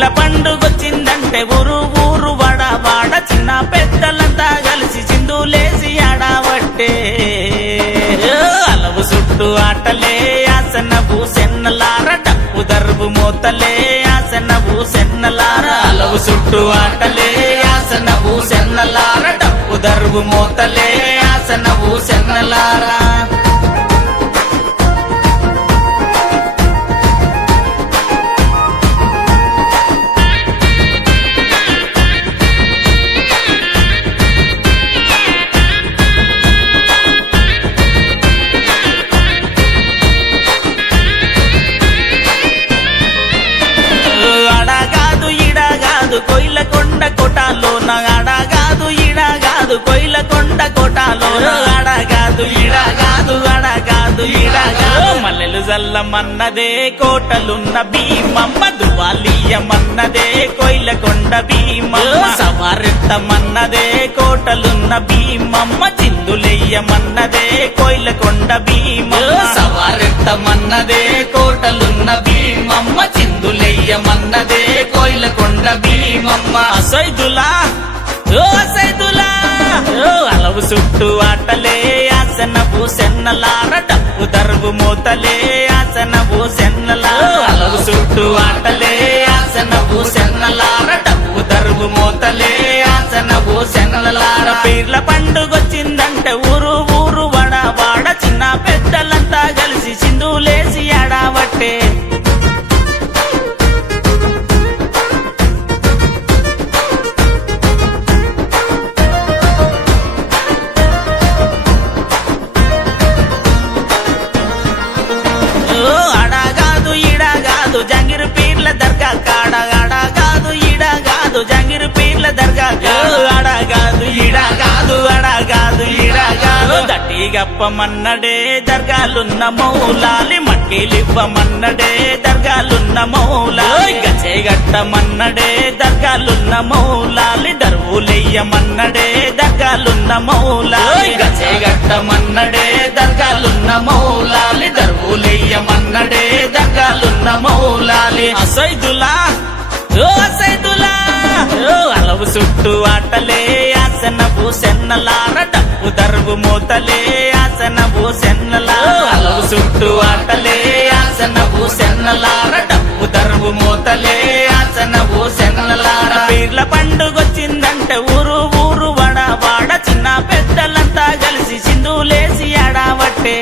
పీర్ల పండుగొచ్చిందంటే ఊరు ఊరు వాడ వాడ చిన్న పెద్దలంతా కలిసి చిందులేసి ఆడవట్టే అలవు చుట్టూ ఆటలే ఆసన భూసెన్నలార డప్పు దర్బు మోతలే ఆసన భూసెన్నలార అలవు చుట్టూ ఆటలే ఆసన భూసెన్నలార డప్పు దర్బు మోతలే ఆసన భూసెన్నలారా కొయిలకొండ కోటాలోన అడగాదు ఇడగాదు కొయిలకొండ కోటాలోన అడగాదు ఇడగాదు అడగాదు ఇడగాదు మల్లెలు జల్లమన్నదే కోటలున్న భీమమ్మ దువాలియమన్నదే కొయిలకొండ భీమమ్మ సవారెత్తమన్నదే కోటలున్న భీమమ్మ చిందులెయ్యమన్నదే కొయిలకొండ భీమమ్మ సవారెత్తమన్నదే కోటలున్న భీమమ్మ చిందులెయ్యమన్నదే కొయిలకొండ భీమమ్మ అసైదులా ఓ అసైదులా ఓ అలవు చుట్టూ ఆటలే ఆసన భూసెన్నలార డప్పు దర్బు మోతలే ఆసన భూసెన్నలార అలవు చుట్టూ ఆటలే ఆసన భూసెన్నలార డప్పు దర్బు మోతలే ఆసన భూసెన్నలార పీర్ల పండుగొచ్చిందంటే ఊరు ఊరు వాడ వాడ చిన్న పెద్దలంతా కలిసి చిందులేసి ఆడవట్టే జంగిరు పీర్ల దర్గా కాడ అడగాదు ఇడగాదు జంగిరు పీర్ల దర్గా అడగాదు ఇడగాదు అడగాదు ఇడగాదు దట్టి గప్పమన్నడే దర్గాలున్న మౌలాలి మట్టిలివ్వమన్నడే దర్గాలున్న మౌలాలి గచ్చే గట్టమన్నడే దర్గాలున్న మౌలాలి దర్వులెయ్యమన్నడే దర్గాలున్న మౌలాలి గచ్చే గట్టమన్నడే దర్గాలున్న మౌలాలి దర్వులెయ్యమన్నడే దర్గాలున్న మౌలాలి అసైదులా ఓ అసైదులా ఓ అలవు చుట్టూ ఆటలే ఆసన భూసెన్నలార డప్పు దర్బు మోతలే ఆసన భూసెన్నలార అలవు చుట్టూ ఆటలే ఆసన భూసెన్నలార డప్పు దర్బు మోతలే ఆసన భూసెన్నలార పీర్ల పండుగొచ్చిందంటే ఊరు ఊరు వాడ వాడ చిన్న పెద్దలంతా కలిసి చిందులేసి ఆడవట్టే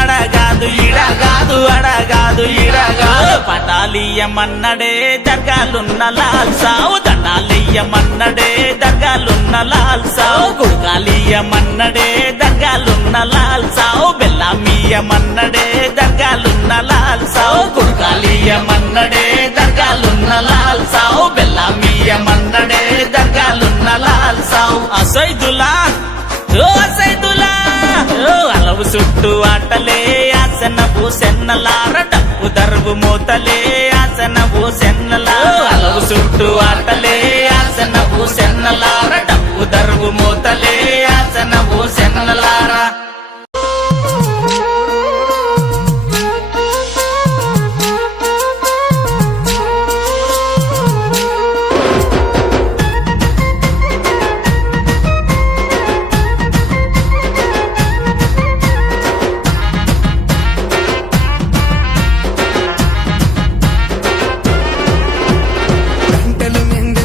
అడగాదు ఇడగాదు అడగాదు ఇడగాదు పటాలియమన్నడే దర్గాలున్న లాల్ సావు దండాలియమన్నడే దర్గాలున్న లాల్ సావు గుడగాలియమన్నడే దర్గాలున్న లాల్ సావు బెల్లామియమన్నడే దర్గాలున్న లాల్ సావు గుడగాలియమన్నడే దర్గాలున్న లాల్ సావు బెల్లామియమన్నడే దర్గాలున్న లాల్ సావు అసైదులా ఓ అసైదులా ఓ అలవు చుట్టూ ఆటలే ఆసన భూసెన్నలార డప్పు దర్బు మోతలే ఆసన భూసెన్నలార అలవు చుట్టూ ఆటలే ఆసన భూసెన్నలార డప్పు దర్బు మోతలే ఆసన భూసెన్నలార గంటలు మింగ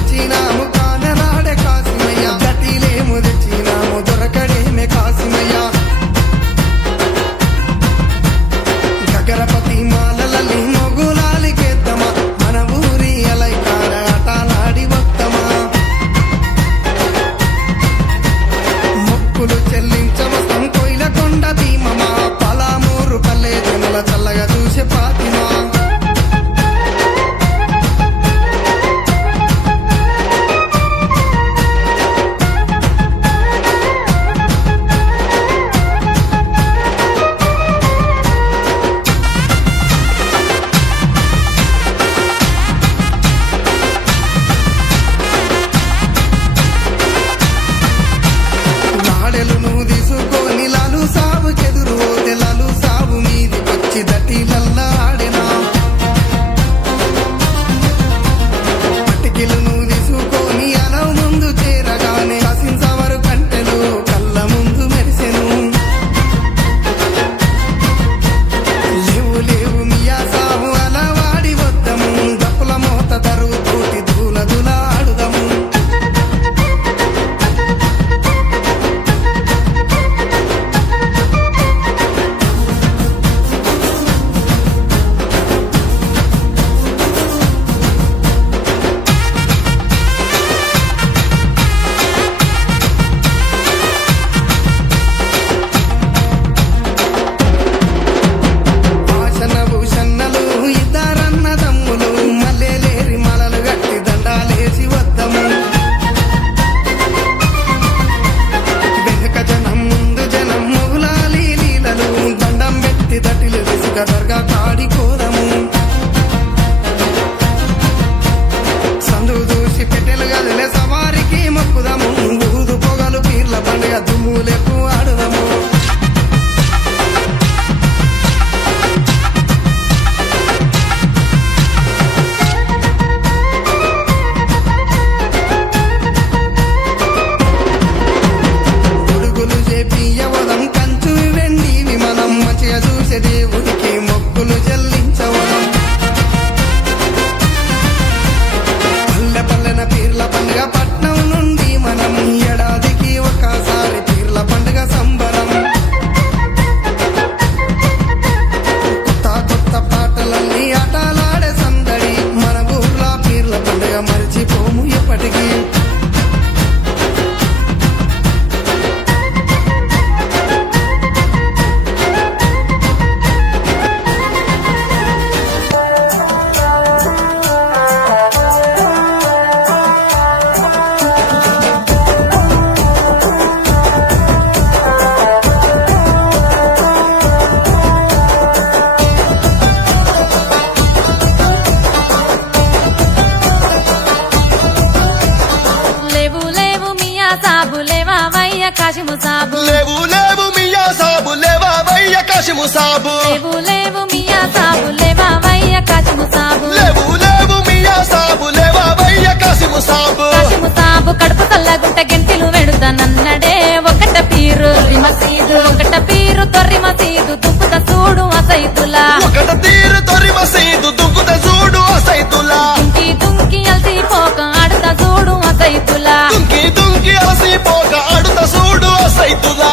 కాశిము సాబు లేవు లేవు మియా సాబు లేవావయ్య కాశిము సాబు లేవు లేవు మియా సాబు లేవావయ్య కాశిము సాబు లేవు లేవు మియా సాబు లేవావయ్య కాశిము సాబు కాశిము సాబు కడుపు చల్లగుంట గెంటిలు వెడుతానన్నడే ఒకట పీరు మసీదు ఒకట పీరు తొర్రి మసీదు దుప్పుత చూడు అసైతులా ఒకట తీరు తొరి మసీదు దుంకుత చూడు అసైతులా దుంకి దుంకి అలసిపోక ఆడుతా చూడు అసైతులా దుంకి దుంకి అలసిపోక ఆడుత చూడు అసైతులా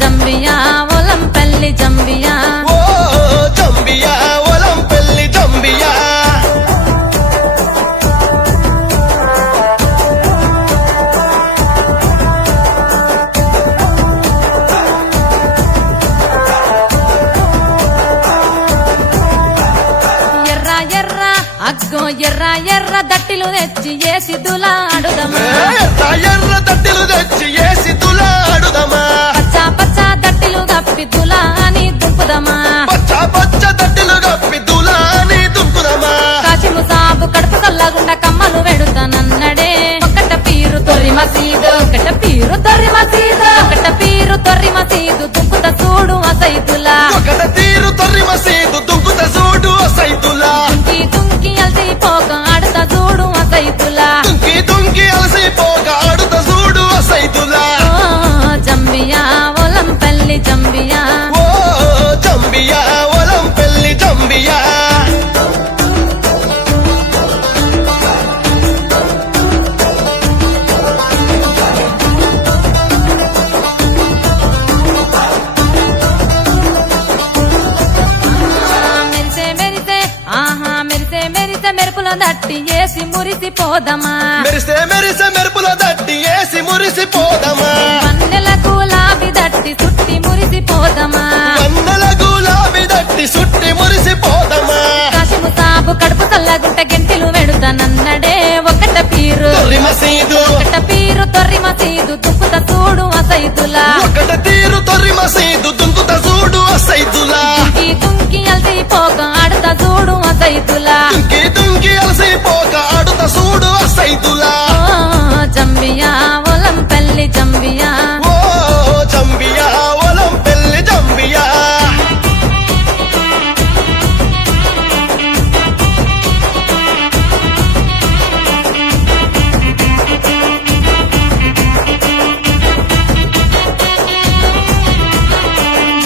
జంబియా ఒలం పల్లి జంబియా ఓ జంబియా ఒలం పెళ్లి జంబియా ఎర్ర ఎర్ర అగ్గో ఎర్ర ఎర్ర దట్టిలు తెచ్చి ఏసి దులాడుదమా ఎర్ర ఎర్ర దట్టిలు తెచ్చి ఏసి తులాడుదమా పచ్చ పచ్చ దట్టిలు గప్పి దులా అని దుంపుదమా పచ్చ పచ్చ దట్టిలు కప్పి తులాని దుంకుదమా కాశిము సాబు కడుపు చల్లగుండ కమ్మలు వెడుతానన్నడే ఒకట పీరు తొర్రి మసీదు ఒకట పీరు తొర్రి మసీదు ఒకట పీరు తొర్రి మసీదు దుంపుత చూడు అసైతులా ఒకట తీరు తొర్రి మసీదు దుంకుత చూడు అసైతులా దుంకి దుంకి అలసిపోక ఆడుతా చూడు అసైతులా దుంకి దుంకి అలసిపోక ఆడుత చూడు అసైతులా జంబియా ఒలం పల్లి జంబియా ఓ జంబియా ఒలం పెళ్లి జంబియా మెరిసే మెరిసే ఆహా మెరిసే మెరిసే మెరుపుల దట్టి ఏసి మురిసిపోదమా మెరిసే మెరిసే మెరుపుల దట్టి ఏసి మురిసిపోదమా వన్నెల గులాబీ దట్టి చుట్టి మురిసిపోదమా వందల గులాబీ దట్టి సుట్టి మురిసిపోదమా కాశిము సాబు కడుపు చల్లగుంట గెంటిలు వెడుతానన్నడే ఒకట పీరు తొర్రి మసీదు ఒకట పీరు తొర్రి మసీదు దుప్పుత చూడు అసైతులా ఒకట తీరు తొర్రి మసీదు దుంకుత చూడు అసైతులా దుంకి దుంకి అలసిపోక ఆడుతా చూడు అసైతులా దుంకి దుంకి అలసిపోక ఆడుత చూడు అసైతులా జంబియా ఒలం పల్లి జంబియా ఓ జంబియా ఒలం పెళ్లి జంబియా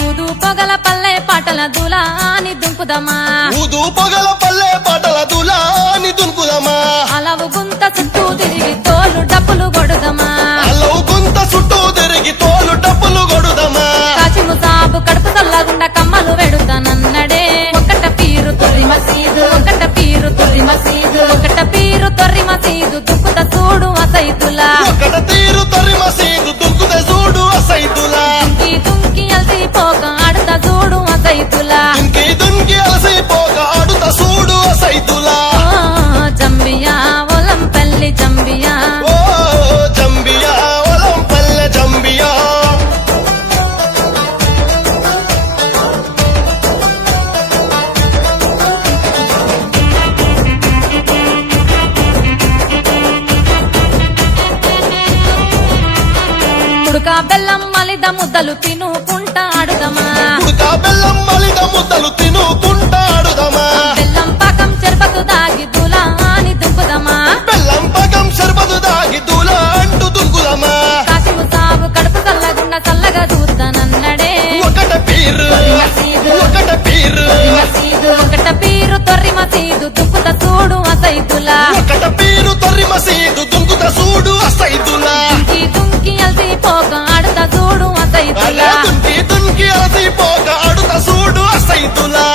ఊదు పొగల పల్లె పాటల దులా అని దుంకుదమా ఊదు పొగల పల్లె పాటల దులాని దుంకుదమా అలవు గుంత చుట్టూ తిరిగి తోలు డప్పులు కొడుదమా అల్లవు గుంత చుట్టూ తిరిగి తోలు డప్పులు కొడుదమా కాశిము సాబు కడుపు చల్లగుండ కమ్మలు వెడుతానన్నడే ఒకట పీరు తొర్రి మసీదు ఒకట పీరు తొర్రి మసీదు ఒకట పీరు తొర్రి మసీదు దుప్పుత చూడు అసైతులా ఒకట తీరు తొర్రి మసీదు దుంకుత చూడు అసైతులా దుంకి దుంకి అలసిపోక ఆడుతా చూడు అసైతులా దుంకి దుంకి అలసిపోక ఆడుత చూడు అసైతులా జంబియా ఒలం పల్లి జంబియా ఓ జంబియా ఒలం పల్లె జంబియా ఉడక బెల్లం మలిద ముద్దలు తినుకుంటా ఆడుదమా ఉడక బెల్లం మలిద ముద్దలు తినుకుంటా ఆడుదమా బెల్లం పాకం చెరుపతు దాగి దులా అని దుంకుదమా బెల్లం పగం షర్బతు దాగి దూలా అంటూ దుంకుదమా కాశిము సాగు కడుపు చల్లగుండ చల్లగా చూస్తానన్నడే ఒకట పీరు ఒకట పీరు ఒకట పీరు తొర్రి మసీదు దుప్పుత చూడు అసైతులా ఒకట పీరు తొర్రి మసీదు దుంకుత చూడు అసైతులా దుంకి దుంకి అలసిపోక ఆడుతా చూడు అలా అసైతులా దుంకి దుంకి అలసిపోక ఆడుత చూడు అసైతులా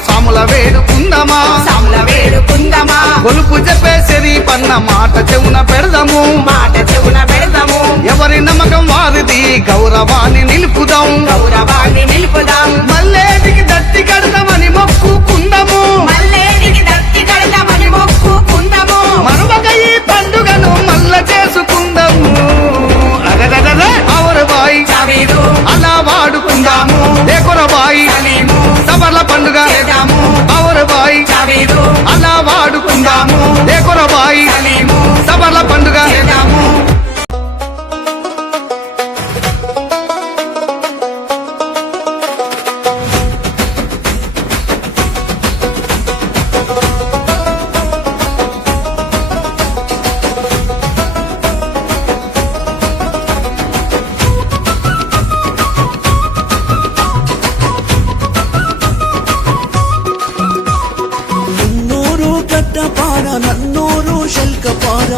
సాముల వేడుకుందమా సాముల వేడుకుందమా గొలుపు చెప్పేసరి పన్న మాట చెవున పెడదాము మాట చెవున పెడదాము ఎవరి నమ్మకం వారిది గౌరవాన్ని నిలుపుదాం గౌరవాన్ని నిలుపుదాం మల్లేటికి దత్తి కడదామని మొక్కుకుందాము మల్లేడికి దత్తి కడదామని మొక్కుకుందాము మరొక ఈ పండుగను మల్ల చేసుకుందాము అరెరెరెరె, అవరబాయి చవీరు అలా వాడుకుందాము దేకొరబాయి సలీము సవర్ల పండుగ చేద్దాము అవరబాయి చవీరు అలా వాడుకుందాము దేకొరబాయి సలీము సవర్ల పండుగ చేద్దాము నన్నూరు గడ్డపార నన్నూరు శల్కపార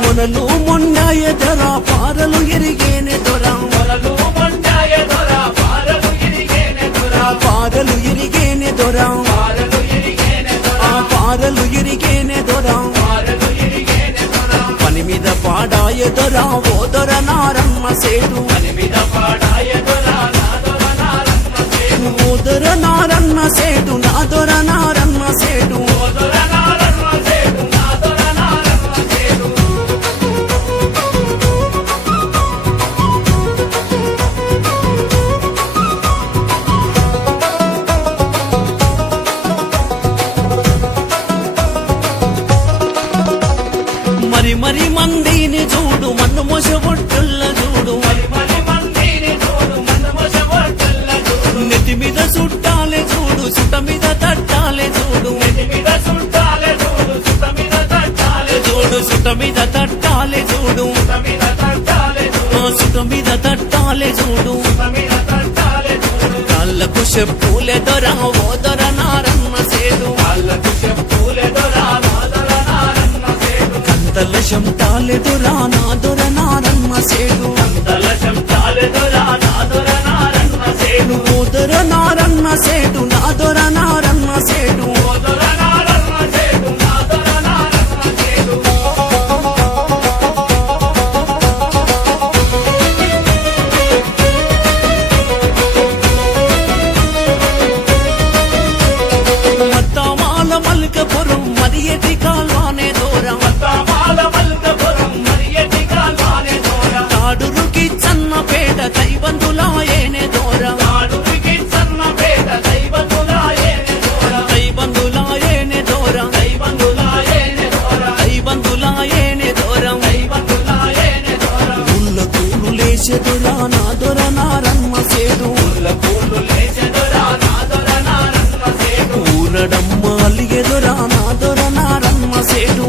మొనలు మొండాయ ధర పారలు ఎరిగేనే దొర పారలు ఎరిగేనే దొర ఆ పారలు ఎరిగేనే దొర పని మీద పాడాయ దొర ఓ దొర నారమ్మ సేటు ఓ దొర నారమ్మ సేటు నా దొర నారమ్మ సేటు మరి మరి మందిని చూడు మన్ను మొస ఒట్టుల్ల చూడు నెత్తి మీద చుట్టాలే చూడు సుట్ట మీద తట్టాలే చూడు చూడు సుట్ట మీద తట్టాలే చూడు ఆ సుట్ట మీద తట్టాలే చూడు కాళ్ళకు చెప్పులే దొర ఓ దొర నారమ్మ సేడు కంతల శంతాలే దొర నా దొర నారమ్మ సేడు ఓ దొర నారమ్మ సేడు నా దొర నారమ్మ సేడు మత్తమాల మల్కపురం మరి ఎటి కాల్వానే దూరం తాడురుకి చన్నపేట కైబందులాయేనే దూరం కైబందులాయేనే దూరం కైబందులాయేనే దూరం ఉల్ల కూడు లేచే దొర నా దొర నారమ్మ సేడు ఊరడమ్మ అలిగే దొర నా దొర నారమ్మ సేడు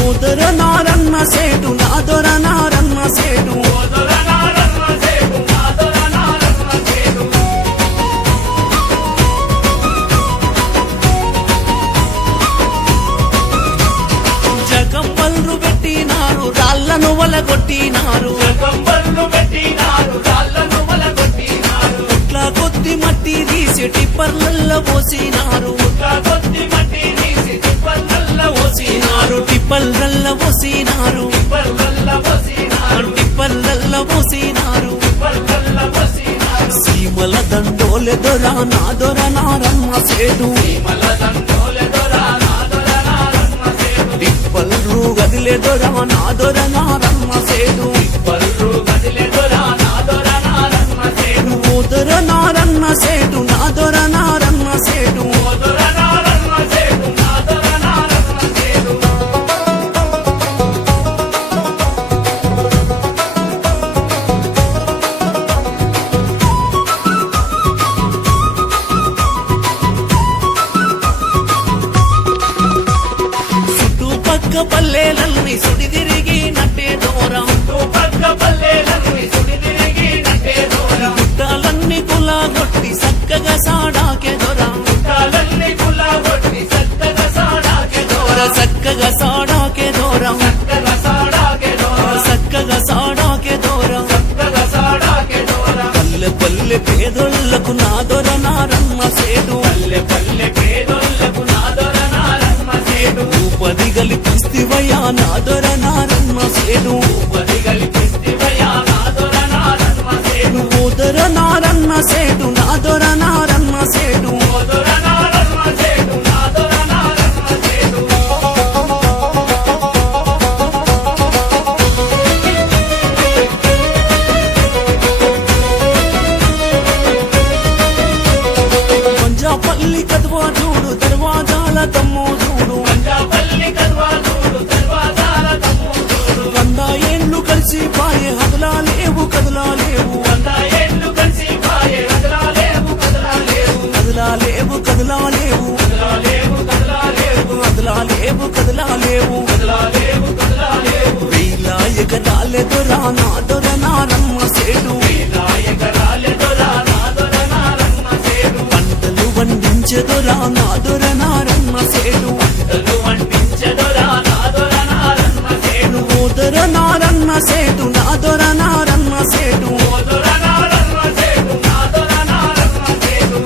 ఓ దొర నారమ్మ సేడు నా దొర నారమ్మ సేడు జగంబల్రు పెట్టినారు రాళ్ళను వలగొట్టినారు ఇట్లా కొద్ది మట్టి తీసి టిప్పర్లల్లో పోసినారు టిప్పర్లల్లో పోసినారు టిప్పర్లల్లో పోసినారు సీమల దండోలె దొర నా దొర నారమ్మ సేడు టిప్పల్రు గదిలే దొర నా దొర నారమ్మ సేడు ఓ దొర నారమ్మ సేడు నా దొర నారమ్మ సేడు చుట్టుపక్క పల్లెలన్నీ సుడి తిరిగి నట్టే దూరం గుట్టాలన్నీ కులాగొట్టి చక్కగా సాడాకే దొర చక్కగా సాడాకే దూరం చక్కగా సాడాకే దూరం పల్లె పేదోళ్లకు నా దొర నారమ్మ సేటు పల్లె పల్లె పేదోళ్లకు నా దొర నారమ్మ సేటు పది గలిపిస్తివయ్యా నా దొర నారమ్మ సేటు పది గలిపిస్తివయ్యా నా దొర నారమ్మ సేటు ఓ దొర నారమ్మ సేటు నా దొర నారమ్మ సేటు ఓ దొర నారమ్మ సేటు నా దొర నారమ్మ సేటు పంజాపల్లి కద్వా చూడు దర్వాజాల తమ్ము చూడు పంజాపల్లి కద్వా చూడు దర్వాజాల తమ్ము చూడు 100 ఏళ్ళు కలిసి పాయే హదలాలేవు కదలాలేవు 100 ఏళ్ళు కలిసి పాయే కదలాలేవు కదలాలేవు కదలాలేవు కదలాలేవు కదలాలేవు కదలాలేవు కదలాలేవు కదలాలేవు కదలాలేవు కదలాలేవు వేల ఎకరాలే దొరా నా దొర నారమ్మ సేటు నాయకరాలే దొర నా దొర నారమ్మ సేటు పంటలు వండించే దొరా నా దొర నారమ్మ సేటు పంటలు వండించే దొర నా దొర నారమ్మ సేటు ఓ దొర నారమ్మ సేటు నా దొర నారమ్మ సేటు ఓ దొర నారమ్మ సేటు నా దొర నారమ్మ సేటు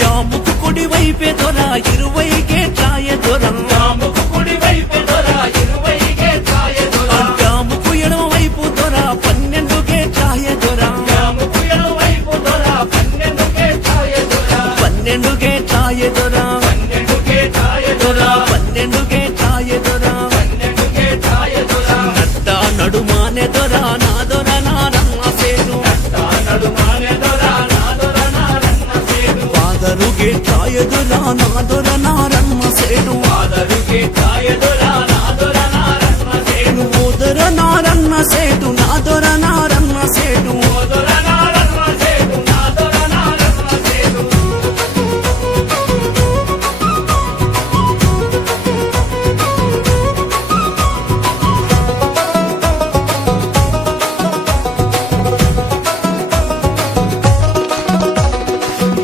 డ్యాముకు కుడి వైపే దొర 20 గేట్లాయే దొర రాముకు కుడి వైపు దొర 20 గేట్లాయే దొర డ్యాముకు ఎడమ వైపు దొర 12 గేట్లాయే దొర రాముకు ఎడమ వైపు దొర 12 గేట్లాయే దొర 12 గేట్లాయే దొర 12 గేట్లాయే దొర 12 గేట్లాయే దొర 12 గేట్లాయే దొర నట్ట నడుమానే దొర నా దొర నారమ్మ సేటు తా నడుమానే దొర నా దొర నారమ్మ సేటు పాదరు గేట్లాయే దొర నా దొర నారమ్మ సేటు ఆదరు గేట్లాయే దొర నా దొర నారమ్మ సేటు ఓ దొర నారమ్మ సేటు నా దొర నారమ్మ సేటు ఓ దొర నారమ్మ సేటు నా దొర నారమ్మ సేటు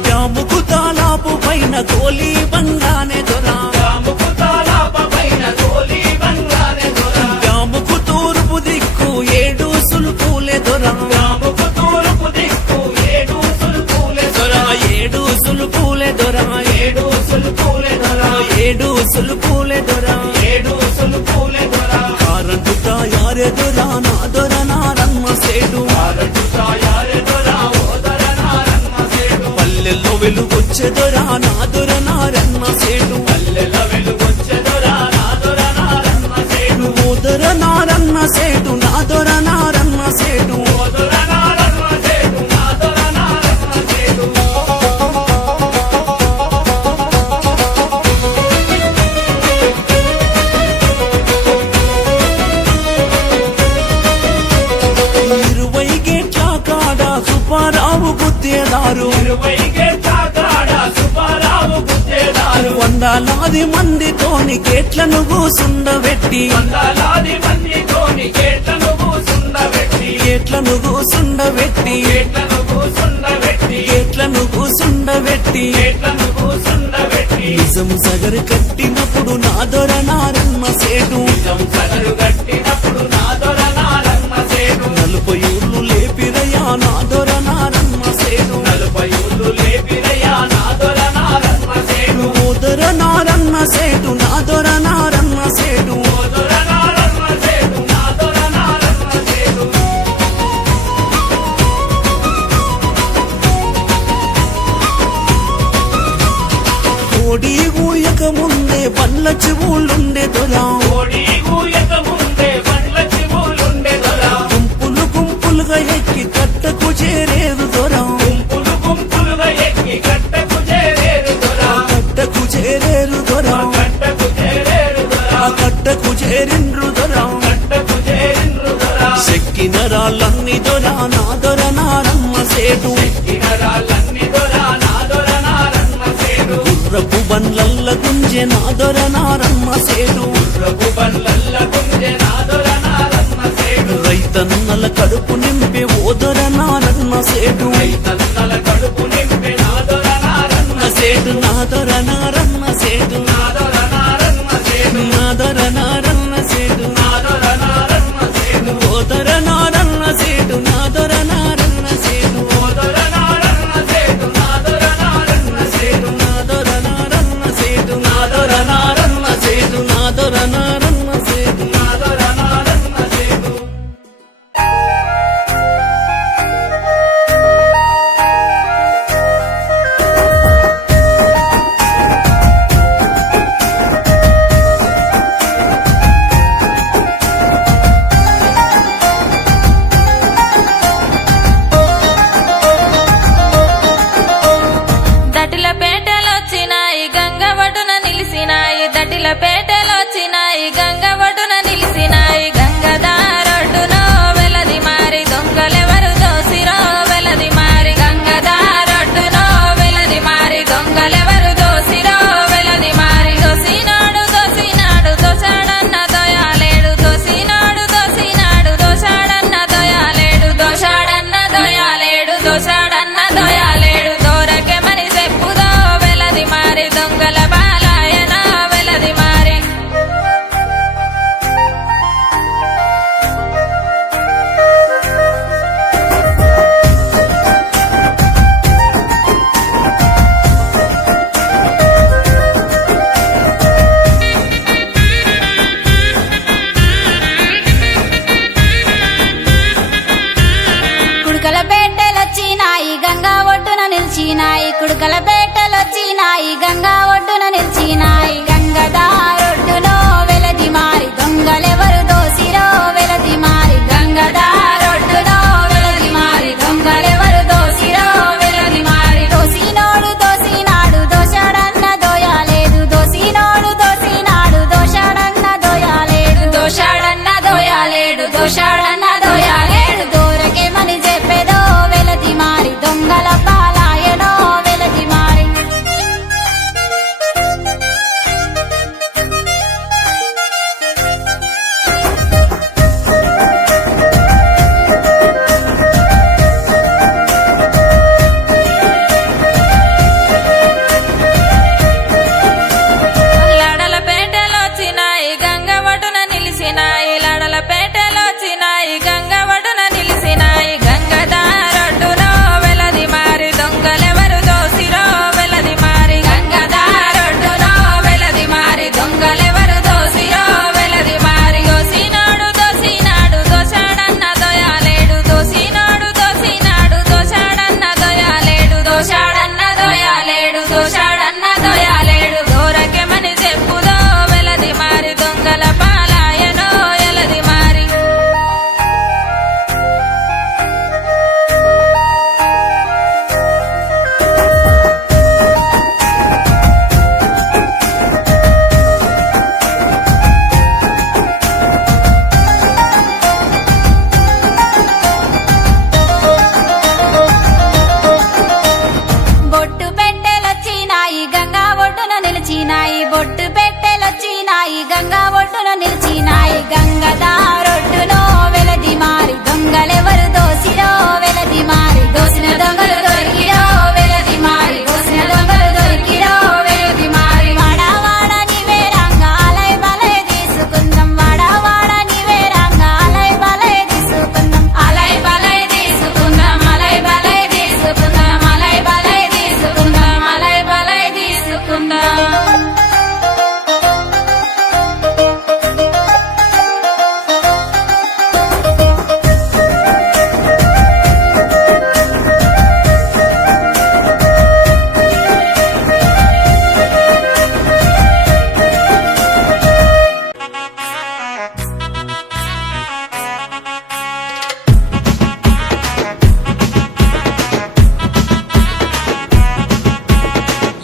డ్యాముకు తాలాపు పైన గోలీ బంగానే దొర రాముకు తాలాప పైన గోలీ బంగానే దొర డ్యాముకు తూర్పు దిక్కు 7 సులుపులే దొర రాముకు తూర్పు దిక్కు 7 సులుపులే దొర 7 సులుపులే దొర 7 సులుపులే దొర 7 సులుపులే దొర 7 సులుపులే దొర కారంటు తాయారే దొర నా దొర నారమ్మ సేటు ఆరటు తాయారే దొర ఓ దొర నారమ్మ సేటు పల్లెల్లో వెలుగొచ్చే దొర నా దొర నారమ్మ సేటు పల్లెల వెలుగొచ్చే దొర నా దొర నారమ్మ సేటు ఓ దొర నారమ్మ సేటు నా దొర నారమ్మ సేటు ఓ దొర నారమ్మ సేటు నా దొర నారమ్మ సేటు ఇరువై గేట్ల కాడ సుబ్బారావు గుత్తేదారు 20 గేట్ల కాడ సుబ్బారావు గుత్తేదారు వందలాది మందితోని గేట్లను కూసుండబెట్టి వందలాది మందితోని గేట్లను కూసుండబెట్టి గేట్లను కూసుండబెట్టి గేట్లను కూసుండబెట్టి గేట్లను కూసుండబెట్టి గేట్లను కూసుండబెట్టి నిజం సగరు కట్టినప్పుడు నా దొర నారమ్మ సేటు నిజం సదరు కట్టినప్పుడు నా దొర నారమ్మ సేటు 40 ఊళ్ళు లేపిరయ్యా నా దొర నారమ్మ సేటు 40 ఊళ్ళు లేపిరయ్యా నా దొర నారమ్మ సేటు ఓ దొర నారమ్మ సేటు నా దొర నారమ్మ సేటు ఓ దొర నారమ్మ సేటు నా దొర నారమ్మ సేటు కోడి ఊయక ముందే బండ్ల చెవులుండే దొర కోడి ఊయక ముందే బండ్ల చెవులుండే దొర గుంపులు గుంపులుగా ఎక్కి కట్టకు చేరేరు దొర గుంపులు గుంపులుగా ఎక్కి కట్టకు చేరేరు దొర కట్టకు చేరేరు దొర కట్టకు చేరేరు దొర ఆ కట్టకు చేరిండ్రు దొర కట్టకు చేరిండ్రు దొర చెక్కిన రాళ్ళన్ని దొర నా దొర నారమ్మ సేటు కినరాలన్నీ దొర నా దొర నారమ్మ సేటు గుర్రపు బండ్లల్ల గుంజె నా దొర నారమ్మ సేటు ప్రభు బండ్లల్ల గుంజె నా దొర నారమ్మ సేటు రైతన్నల కడుపు నింపే ఓ దొర నారమ్మ సేటు రైతన్నల కడుపు నింపే నా దొర నారమ్మ సేటు నా దొర నారమ్మ సేటు నా దొర నారమ్మ సేటు నా దొర నారమ్మ సేటు దొంగలపేటలొచ్చినాయి గంగా ఒడ్డున నిలిచినాయి గంగదారొడ్డులో వెలది మారి దొంగలెవరు దోసిరో వెలది మారి గంగదారొడ్డులో వెలది మారి దొంగలెవరు దోసిరో వెలది మారి దోసినోడు దోసినాడు దోషాడన్న దోయాలేదు దోసినోడు దోసినాడు దోషాడన్న దోయాలేడు దోషాడన్న దోయాలేడు దోషాడన్న దోయాలేడు దూరకేమని చెప్పేదో వెలది మారి దొంగల పాలాయనో వెలది మారి లడలపేటలొచ్చినాయి గంగ ఒడ్డున నిలిచినాయి లడలపేటలొచ్చినాయి గంగ ఒడ్డున నిలిచినాయి గంగదారొడ్డులో వెలది మారి దొంగలెవరు దోసిరో వెలది మారి గంగదారొడ్డులో వెలది మారి దొంగలెవరు దోసిరో వెలది మారి దోసినాడు దోసినాడు దోషాడన్న దోయాలేడు దోసినాడు దోసినాడు దోషాడన్న దోయాలేడు దోషాడన్న దోయాలేడు దోషాడన్న దోయాలేడు దూరకెమని చెప్పుదో వెలది మారి దొంగల పాలాయనో ఎలది మారి బొట్టు పెట్టెలొచ్చినాయి గంగా ఒడ్డున నిలిచినాయి బొట్టు పెట్టెలొచ్చినాయి గంగా ఒడ్డున నిలిచినాయి గంగదారొడ్డులో వెలది మారి దొంగలెవరు దోసిరో వెలది మారి దోసిన దొంగలు దొరికిరో వెలది మారి దోసిన దొంగలు దొరికిరో వెలది మారి వాడా వాడా నీవే రంగా అలై బలై తీసుకుందాం వాడా వాడా నీవే రంగా అలై బలై తీసుకుందాం అలై బలై తీసుకుందాం అలై బలై తీసుకుందాం అలై బలై తీసుకుందాం అలై బలై తీసుకుందాం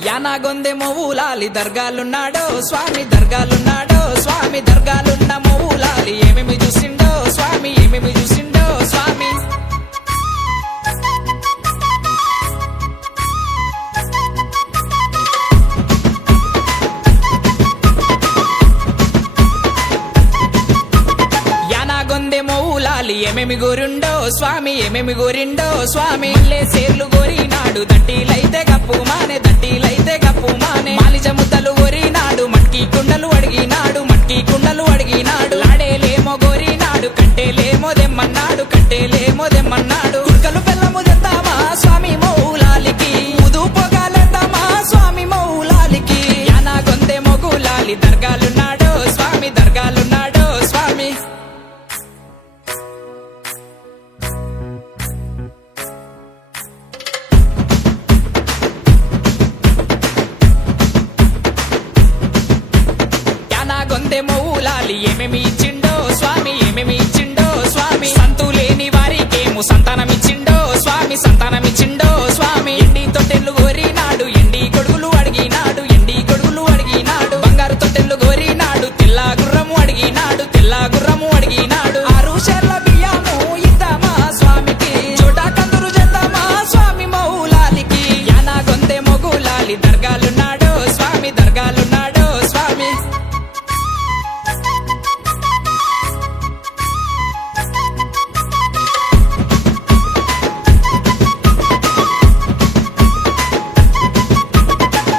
యానాగొందె మొవ్వులాలి దర్గాలున్నాడో స్వామి దర్గాలున్నాడో స్వామి దర్గాలున్న మొవ్వులాలి ఏమేమి చూసిండో స్వామి ఏమేమి చూసిండో స్వామి యానాగొందె మొవ్వులాలి ఏమేమి గోరుండో స్వామి ఏమేమి గోరిండో స్వామి మల్లె సేర్లు గోరినాడు దట్టీలైతే గప్పు మానే దట్టీలైతే గప్పు మానే మాలిజ ముద్దలు గోరినాడు మట్కి కుండలు అడిగినాడు మట్కి కుండలు అడిగినాడు లాడేలేమో గోరినాడు కట్టేలేమో దెమ్మన్నాడు కట్టేలేమో దెమ్మన్నాడు కుక్కలు బెల్లము తెద్దామా స్వామి మౌలాలికి ఉదు పొగాలెద్దామా స్వామి మౌలాలికి యానాగొందె మొగులాలి దర్గాలున్నాడో స్వామి దర్గాలున్నాడో స్వామి యానాగొందె మొవ్వులాలి ఏమేమి ఇచ్చిండో స్వామి ఏమేమి ఇచ్చిండో స్వామి సంతు లేని వారికేమో సంతానమిచ్చిండో స్వామి సంతానమిచ్చిండో స్వామి ఎండి తొట్టెళ్ళు గోరినాడు ఎండి కొడుకులు అడిగినాడు ఎండి కొడుకులు అడిగినాడు బంగారు తొట్టెళ్ళు గోరినాడు తెల్ల గుర్రము అడిగినాడు తెల్ల గుర్రము అడిగినాడు 6 షేర్ల బియ్యము ఇద్దామా స్వామికి చోటా కందురు చేద్దామా స్వామి మౌలాలికి యానాగొందె మొగులాలి దర్గాలున్నాడో స్వామి దర్గాలున్నాడో స్వామి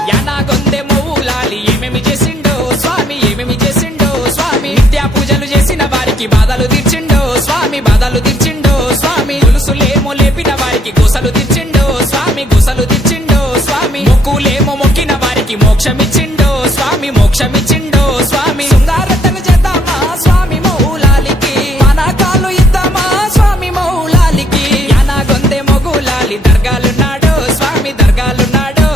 యానాగొందె మొవ్వులాలి ఏమేమి చేసిండో స్వామి ఏమేమి చేసిండో స్వామి నిత్య పూజలు చేసిన వారికి బాధలు తీర్చిండో స్వామి బాధలు తీర్చిండో స్వామి గొలుసులేమో లేపిన వారికి గోసలు తీర్చిండో స్వామి గోసలు తీర్చిండో స్వామి మొక్కులేమో మొక్కిన వారికి మోక్షమిచ్చిండో స్వామి మోక్షమిచ్చిండో స్వామి శృంగారతలు చేద్దామా స్వామి మౌలాలికి పానకాలు ఇద్దామా స్వామి మౌలాలికి యానాగొందె మొగులాలి దర్గాలున్నాడో స్వామి దర్గాలున్నాడో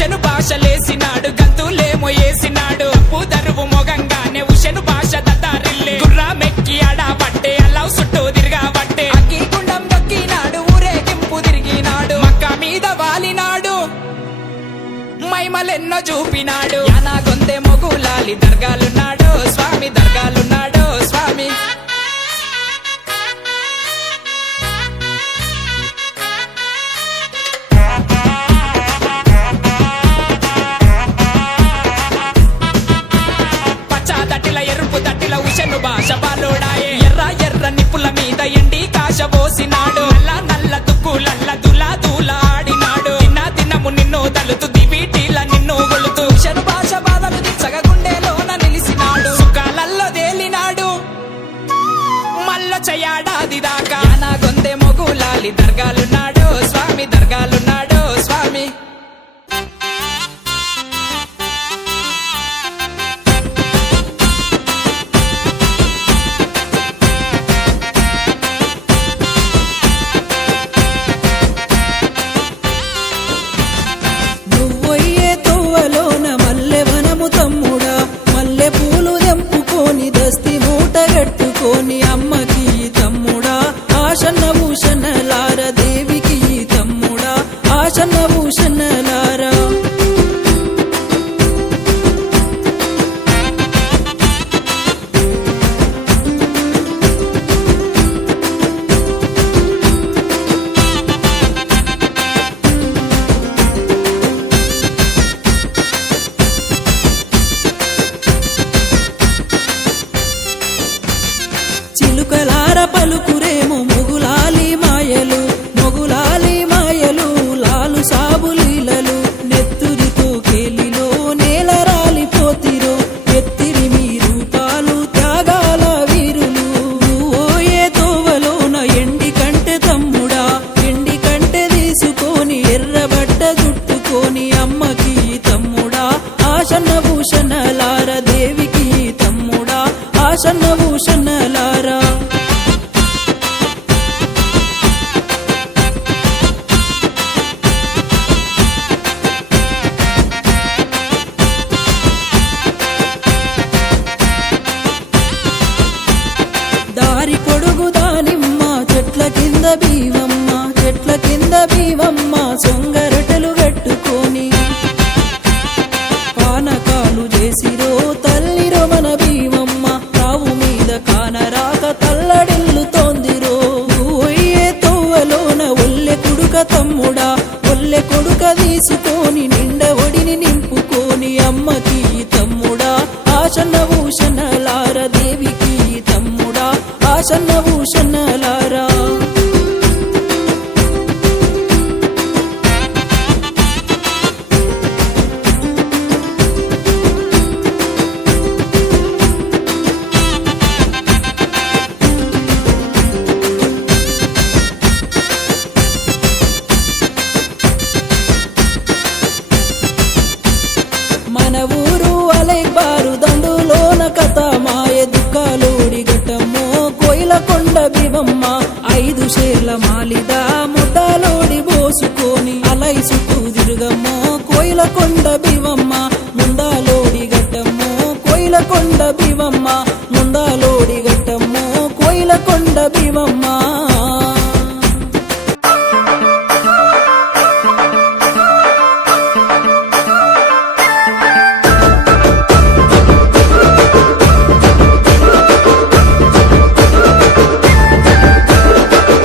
ఉషను భాషలేసినాడు గంతులేమో వేసినాడు పూదరువు మొగంగానే ఉషను భాష దతారిల్లే గుర్రామెక్కి ఆడబట్టే అల్లావు చుట్టూ తిరగబట్టే అగ్గి గుండం దొక్కినాడు ఊరేగింపు తిరిగినాడు మక్క మీద వాలినాడు మైమలెన్నో చూపినాడు యానా గొంతె మొగులాలి దర్గాలున్నాడు స్వామి దర్గాలున్నాడు స్వామి పచ్చ దట్టిల ఎరుపు దట్టిల ఉషను భాష బాలోడాయే ఎర్ర ఎర్ర నిప్పుల మీద ఎండి కాశ పోసినాడు నల్ల నల్ల తుక్కులల్ల దులా దూలా ఆడినాడు దినము నిన్ను తలుతు దివిటీల నిన్ను గొలుతూ ఉషను భాష బాధలు దిచ్చగ గుండెలోన నిలిసినాడు సుఖాలల్లో తేలినాడు మల్ల చయాడాది దాకా నా గొంతె మొగులాలి దర్గాలున్నాడు స్వామి దర్గాలున్నాడు స్వామి నువ్వొయ్యే తోవలోన మల్లె వనము తమ్ముడా మల్లె పూలు దెంపుకొని దస్తి మూట గట్టుకొని అమ్మకి తమ్ముడా ఆశన్న భూషణలార దేవికి తమ్ముడా ఆశన్న భూషణలారా చిలుకలార పలుకురేమో మొగులాలి మాయలు మొగులాలి మాయలు లాలు సాబులీలలు నెత్తురితో కేలిలో నేల రాలిపోతిరో ఎత్తిరి మీ రూపాలు త్యాగాల వీరులు ఓయే తోవలోన ఎండి కంటె తమ్ముడా ఎండి కంటె తీసుకొని ఎర్రబడ్డ జుట్టుకొని అమ్మకి తమ్ముడా ఆశన్న భూషణలార దేవికి తమ్ముడా ఆశన్న భూషణలారా దారి పొడుగు దానిమ్మ చెట్ల కింద బీవమ్మ చెట్ల కింద బీవమ్మ సొంగరటలు కట్టుకొని పానకాలు చేసిరో తల్లిరో మన భీమమ్మ తావు మీద కానరాక తల్లడిల్లుతోందిరో ఓయే తోవలోన ఒల్లె కుడుక తమ్ముడా ఒల్లె కొడుక తీసుకొని నిండ ఒడిని నింపుకొని అమ్మకి తమ్ముడా ఆశన్న భూషణలార దేవికి తమ్ముడా ఆశన్న భూషణలారా మన ఊరు అలైబారు దండులోన కథ మాయ దుఃఖాలోడి ఘటమ్మో కోయిల కొండ బివమ్మ 5 షేర్ల మాలిద ముద్దాలోడి పోసుకొని అలై చుట్టూ తిరుగమ్మో కోయిల కొండ బివమ్మ ముందాలోడి ఘటమ్మో కోయిల కొండ బివమ్మ ముందాలోడి ఘటమ్మో కోయిల కొండ బివమ్మ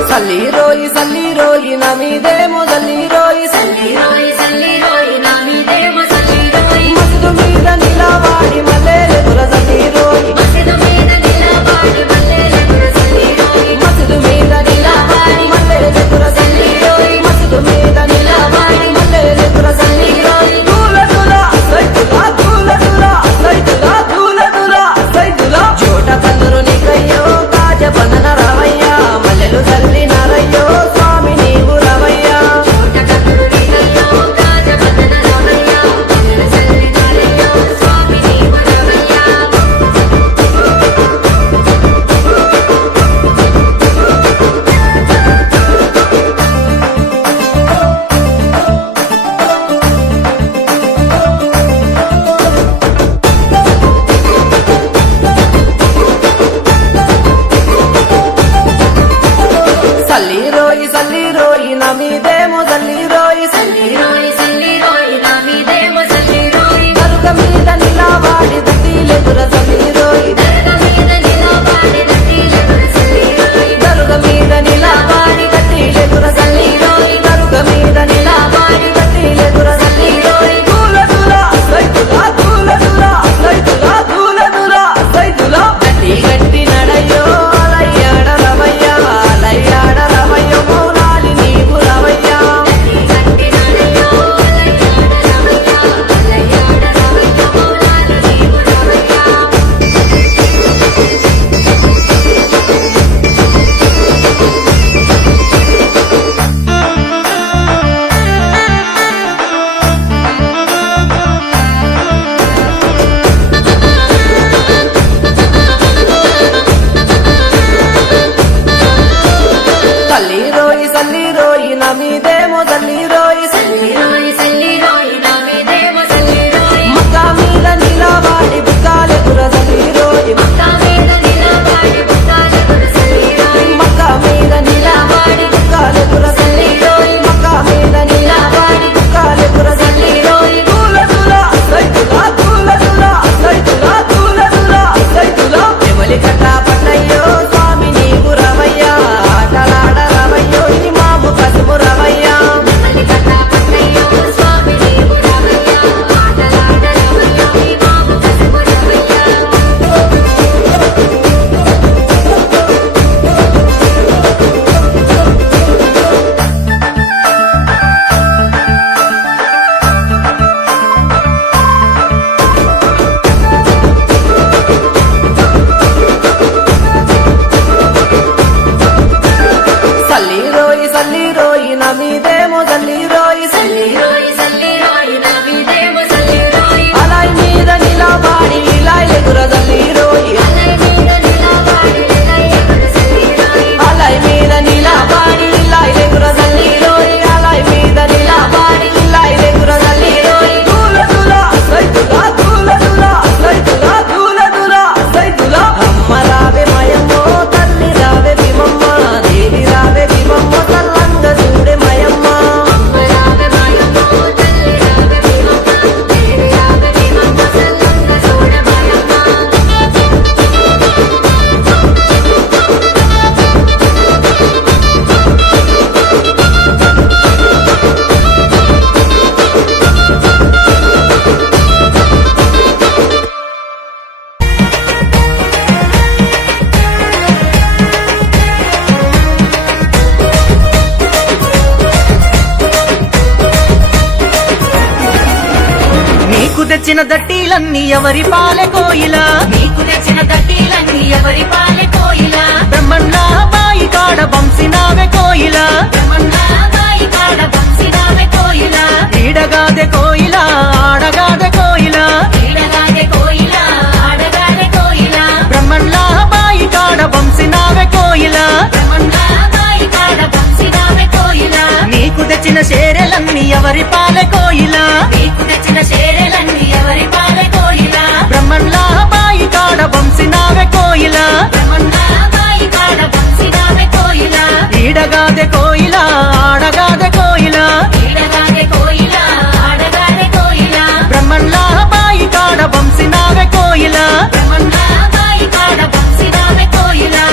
సల్లి రోయి నా మీదేమో సల్లి రోయి సల్లి రోయి తెచ్చిన దట్టీలన్నీ ఎవరి పాలె కోయిలా నీకు తెచ్చిన దట్టీలన్నీ ఎవరి పాలె కోయిలా బ్రహ్మణ్ణా బాయి కాడ బంసినావే కోయిలా బ్రహ్మన్నా బాయి కాడ బంసినావే కోయిలా ఈడగాదె కోయిలా ఆడగాదె కోయిలా ఈడగాదే కోయిలా ఆడగాదే కోయిలా బ్రహ్మణ్ణా బాయి కాడ బంసినావే కోయిలా బ్రహ్మన్నా బాయి కాడ బంసినావే కోయిలా నీకు తెచ్చిన షేరెలన్నీ ఎవరి పాలె కోయిలా నీకు తెచ్చిన షేరెలన్నీ ఎవరి పాలె కోయిలా బ్రహ్మణ్ణా బాయి కాడ బంసినావే కోయిలా బ్రహ్మన్నా బాయి కాడ బంసినావే కోయిలా ఈడగాదె కోయిలా ఆడగాదె కోయిలా ఈడగాదే కోయిలా ఆడగాదే కోయిలా బ్రహ్మణ్ణా బాయి కాడ బంసినావే కోయిలా బ్రహ్మన్నా బాయి కాడ బంసినావే కోయిలా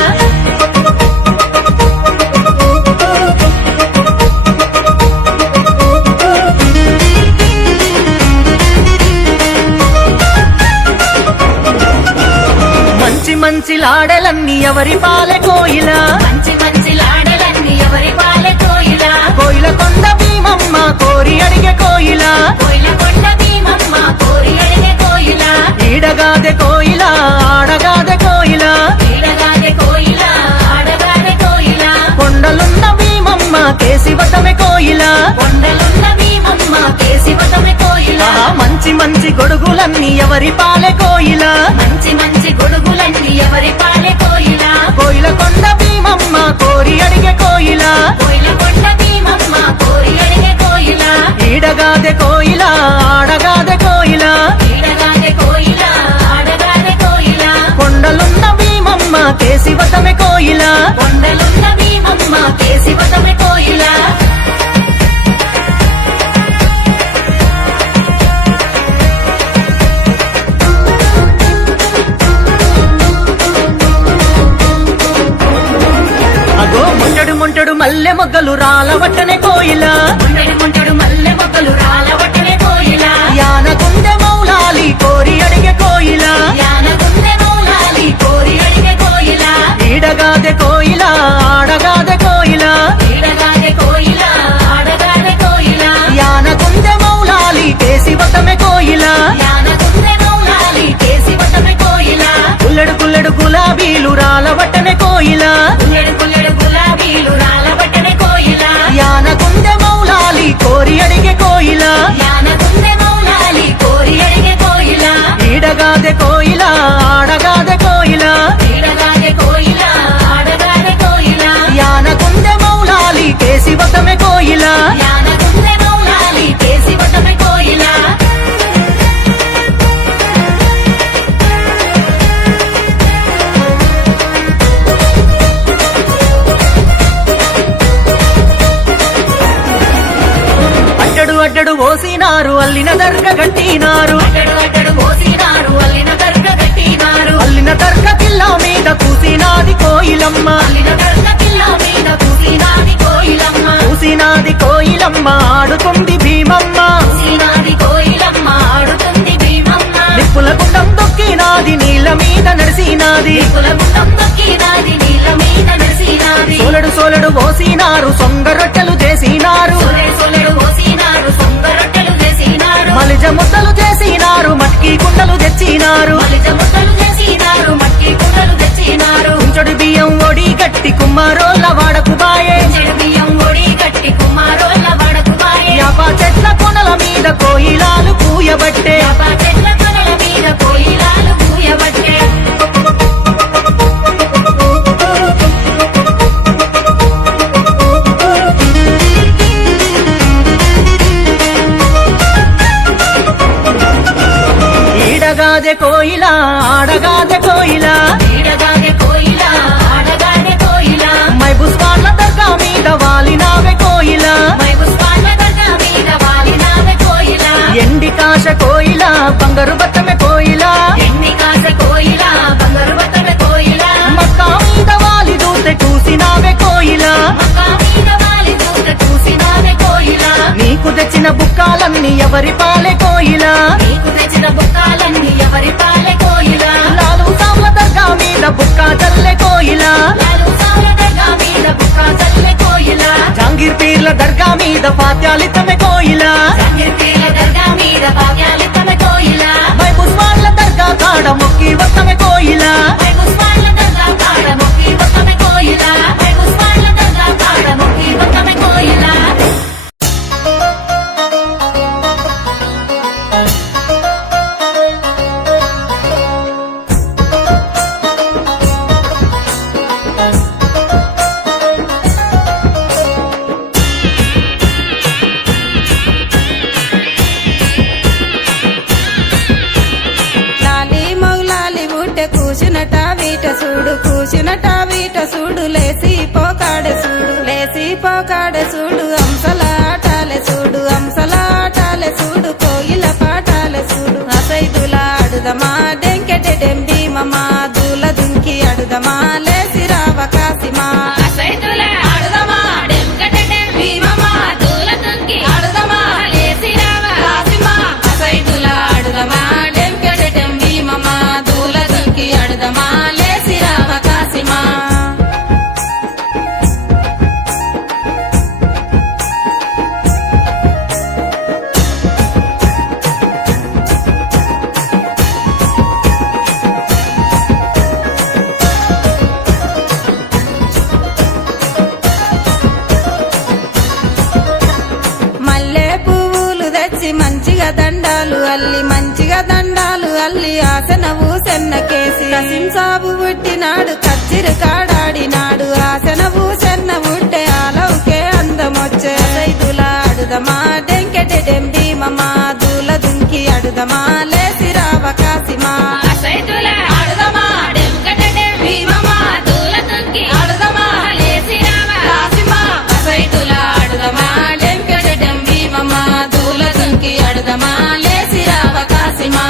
మంచి మంచి లాడెలన్నీ ఎవరి పాలె కోయిలా మంచి మంచి లాడలన్నీ ఎవరి పాలె కోయిలా కోయిల కొండ భీమమ్మ కోరి అడిగే కోయిలా కోయిల కొండ భీమమ్మ కోరి అడిగే కోయిలా ఈడగాదె కోయిలా ఆడగాదె కోయిలా ఈడగాదే కోయిలా ఆడగాదే కోయిలా కొండలున్న భీమమ్మ కేసివతమె కోయిలా కొండలున్న భీమమ్మ కేసివతమే కోయిలా ఆహా, మంచి మంచి గొడుగులన్నీ ఎవరి పాలె కోయిలా మంచి మంచి గొడుగులన్నీ ఎవరి పాలె కోయిలా కోయిల కొండ భీమమ్మ కోరి అడిగే కోయిలా కోయిల కొండ భీమమ్మ కోరి అడిగే కోయిలా ఈడగాదె కోయిలా ఆడగాదె కోయిలా ఈడగాదే కోయిలా ఆడగాదే కోయిలా కొండలున్న భీమమ్మ కేసివతమె కోయిలా కొండలున్న భీమమ్మ కేసివతమే కోయిలా అగో ముంటడు ముంటడు మల్లె మొగ్గలు రాలవట్టనే కోయిలా ముంటడు ముంటడు మల్లె మొక్కలు రాలవట్టనే కోయిలా యాన గుండె మౌలాలి కోరి అడిగే కోయిలా యాన గుండె మౌలాలి కోరి అడిగే కోయిలా ఈడగాదె కోయిలా ఆడగాదె కోయిలా ఈడగాదే కోయిలా ఆడగాదే కోయిలా యాన గుండె మౌలాలి కేసివతమె కోయిలా యాన గుండె మౌలాలి కేసివతమే కోయిలా కుల్లెడు కుల్లెడు గులాబీలు రాలవట్టనే కోయిలా కుల్లెడు కుల్లెడు గులాబీలు రాలబట్టనే కోయిలా యాన గుండె మౌలాలి కోరి అడిగే కోయిలా యాన గుండె మౌలాలి కోరి అడిగే కోయిలా ఈడగాదె కోయిలా ఆడగాదె కోయిలా ఈడగాదే కోయిలా ఆడగాదే కోయిలా యాన గుండె మౌలాలి కేసివతమె కోయిలా యాన గుండె మౌలాలి కేసివతమే కోయిలా అడ్డడు అడ్డడు ఓసినారు అల్లిన దర్గ గట్టినారు అడ్డడు అడ్డడు పోసినారు అల్లిన దర్గ కట్టినారు అల్లిన దర్గ కిల్లా మీద కూసినాది కోయిలమ్మ అల్లిన దర్గ కిల్ల మీద కూసినాది కోయిలమ్మ కూసినాది కోయిలమ్మ ఆడుతుంది భీమమ్మ కూసినాది కోయిలమ్మ ఆడుతుంది భీమమ్మ నిప్పుల గుండం దొక్కినాది నీళ్ళ మీద నడిసినాది కులగుండం తొక్కినాది నీళ్ళ మీద నడిసినాది సోలడు సోలడు ఓసినారు సొంగ రొట్టెలు చేసినారు సొలెడు సొలెడు పోసినారు సొంగ రొట్టెలు చేసినారు మలిజ ముద్దలు చేసినారు మట్కి కుండలు తెచ్చినారు మలిజ ముద్దలు చేసినారు మట్టి కుండలు తెచ్చినారు కుంచడు బియ్యం ఒడి గట్టి కుమ్మారోళ్ళ వాడకు బాయే చెడు బియ్యం ఒడి గట్టి కుమారోళ్ళ వడకు బాయే యాప చెట్ల కొనల మీద కోయిలాలు పూయబట్టే యాప చెట్ల కొనల మీద కోయిలాలు పూయబట్టే ఈడగాదె కోయిలా ఆడగాదె కోయిలా ఈడగాదే కోయిలా ఆడగాదే కోయిలా మైబుస్వాన్ల దర్గా మీద వాలినావే కోయిలా మై పుష్పాల దర్గా మీద వాలినావే కోయిలా ఎండి కాశ కోయిలా బంగారు బత్తమె కోయిలా ఎన్ని కాస కోయిలా బంగారు బత్తల కోయిలా మక్కా మీద వాలి దూతే కూసినావే కోయిలా మక్కా మీద వాలి దూత చూసినావే కోయిలా నీకు తెచ్చిన బుక్కాలన్నీ ఎవరి పాలె కోయిలా నీకు తెచ్చిన బుక్కాలన్నీ ఎవరి పాలె కోయిలా లాలు సామ్ల దర్గా మీద బుక్కా చల్లె కోయిలా లాలు సాల దర్గా మీద బుక్కా చల్లె కోయిలా జాంగీర్ పీర్ల దర్గా మీద ఫాత్యాలితమె కోయిలా సంగీర్తీల దర్గా మీద భాగ్యాలితమ కోయిలా లేచినట వీట చూడు లేసి పోకాడే చూడు లేసి పోకాడే చూడు అంశలాటాలే చూడు అంశలాటాలే చూడు కోయిల పాటాలే చూడు అసైదుల ఆడుదమా డెంకెటె డెంబీమమా దూల దుంకి అడుదమా లేసి రావ కాసిమా అసైతుల ఆడుదమా డెంకటె భీమమా దూల దుంకి ఆడుదమా లేసి రావ కాసిమా అసైదుల ఆడుదమా డెంకెటె డెంబీమమా దూల దుంకి అడుదమా లేసి రావ కాసిమా మల్లె పువ్వులు తెచ్చి మంచిగా దండాలు అల్లి మంచిగా దండాలు అల్లి ఆసన ఊసెన్నకేసి కసింసాబు పుట్టినాడు కచ్చిరి కాడాడినాడు ఆసన ఊసెన్న ఉట్టే ఆలవుకే అందమొచ్చే రైతుల అడుదమా డెంకెటె డెంబీమమా దూల దుంకి అడుదమా లేసి రావ కాసిమా అసైతుల ఆడుదమా డెంకటె భీమమా దూల దుంకి ఆడుదమా లేసి రావ కాసిమా అసైతుల అడుదమా డెంకెటె డెంబీమమా దూల దుంకి అడుదమా లేసి రావ కాసిమా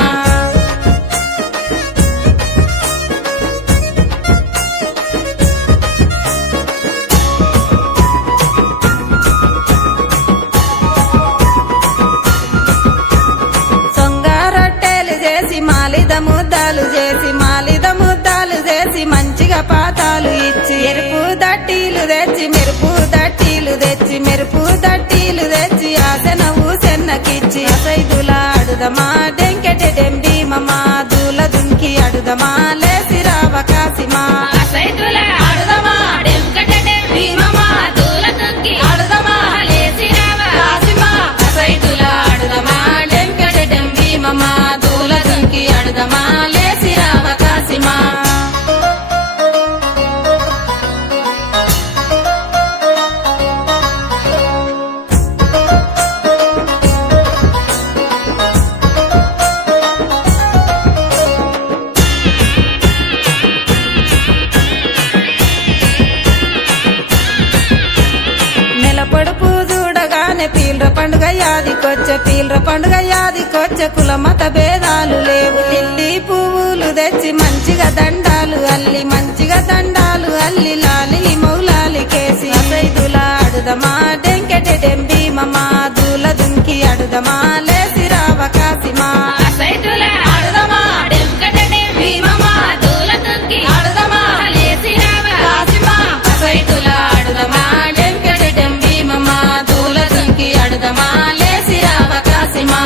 సొంగారొట్టెలు చేసి మాలిద ముద్దాలు చేసి మాలిద ముద్దాలు చేసి మంచిగా పాతాలు ఇచ్చి ఎరుపు దట్టీలు తెచ్చి మెరుపు దట్టీలు తెచ్చి మెరుపు దట్టీలు తెచ్చి ఆసన ఊసెన్నకిచ్చి అసైదుల అడుదమా డెంకెటె డెంబీమమా దూల దుంకి అడుదమా లేసి రావ కాసిమా అసైతుల ఆడుదమా డెంకటె భీమమా దూల దుంకి ఆడుదమా లేసి రావ కాసిమా అసైదుల అడుదమా డెంకెటె డెంబీమమా దూల దుంకి అడుదమా లేసి రావ కాసిమా నెలపడుపు చూడగానే పీల్ర పండుగ యాదికొచ్చే పీల్ర పండుగ యాదికొచ్చే కుల మత భేదాలు లేవు లిల్లీ పువ్వులు తెచ్చి మంచిగా దండాలు అల్లి మంచిగా దండాలు అల్లి లాలి మౌలాలి కేసి అసైదుల అడుదమా డెంకెటె డెంబీమమా దూల దుంకి అడుదమా లేసి రావ కాసిమా అసైతుల ఆడుదమా డెంకటె భీమమా దూల దుంకి ఆడుదమా లేసి రావ కాసిమా అసైదుల అడుదమా డెంకెటె డెంబీమమా దూల దుంకి అడుదమా లేసి రావ కాసిమా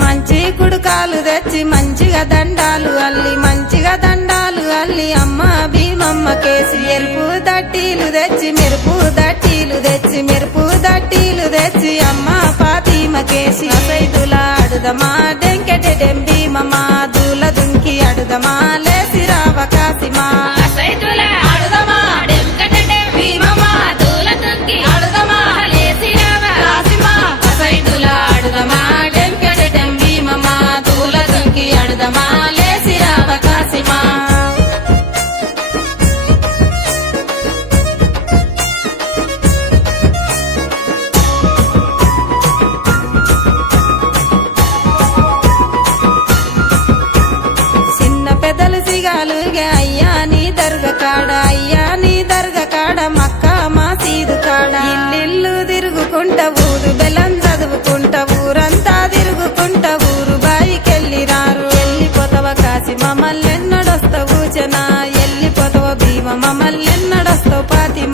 మంచి కుడుకాలు తెచ్చి మంచిగా దండాలు అల్లి మంచిగా దండాలు అల్లి అమ్మ భీమమ్మ కేసి ఎరుపు దట్టీలు తెచ్చి మెరుపు దట్టీలు తెచ్చి మెరుపు దట్టీలు తెచ్చి అమ్మ ఫాతిమ కేసి అసైదుల అడుదమా డెంకెటె డెంబీమమా దూల దుంకి అడుదమా లేసి రావ కాసిమా అసైతుల ఆడుదమా డెంకటె భీమమా దూల దుంకి ఆడుదమా లేసి రావ కాసిమా అసైదుల అడుదమా డెంకెటె డెంబీమమా దూల దుంకి అడుదమా లేసి రావ కాసిమా చిన్న పెద్దలు సిగాలుగా అయ్యా నీ దర్గ కాడ అయ్యా నీ దర్గ కాడ మక్క మసీదు కాడ ఇల్లు తిరుగుకుంటా ఊరు బెల్లం చదువుకుంటా ఊరంతా తిరుగుకుంటా ఊరు బాయికెళ్ళి రారు వెళ్ళిపోతావ కాసి మమ్మల్ని ఎన్నడొస్తావు జనా వెళ్ళిపోతావ భీమ మమ్మల్ని ఎన్నడొస్తావు పాతిమ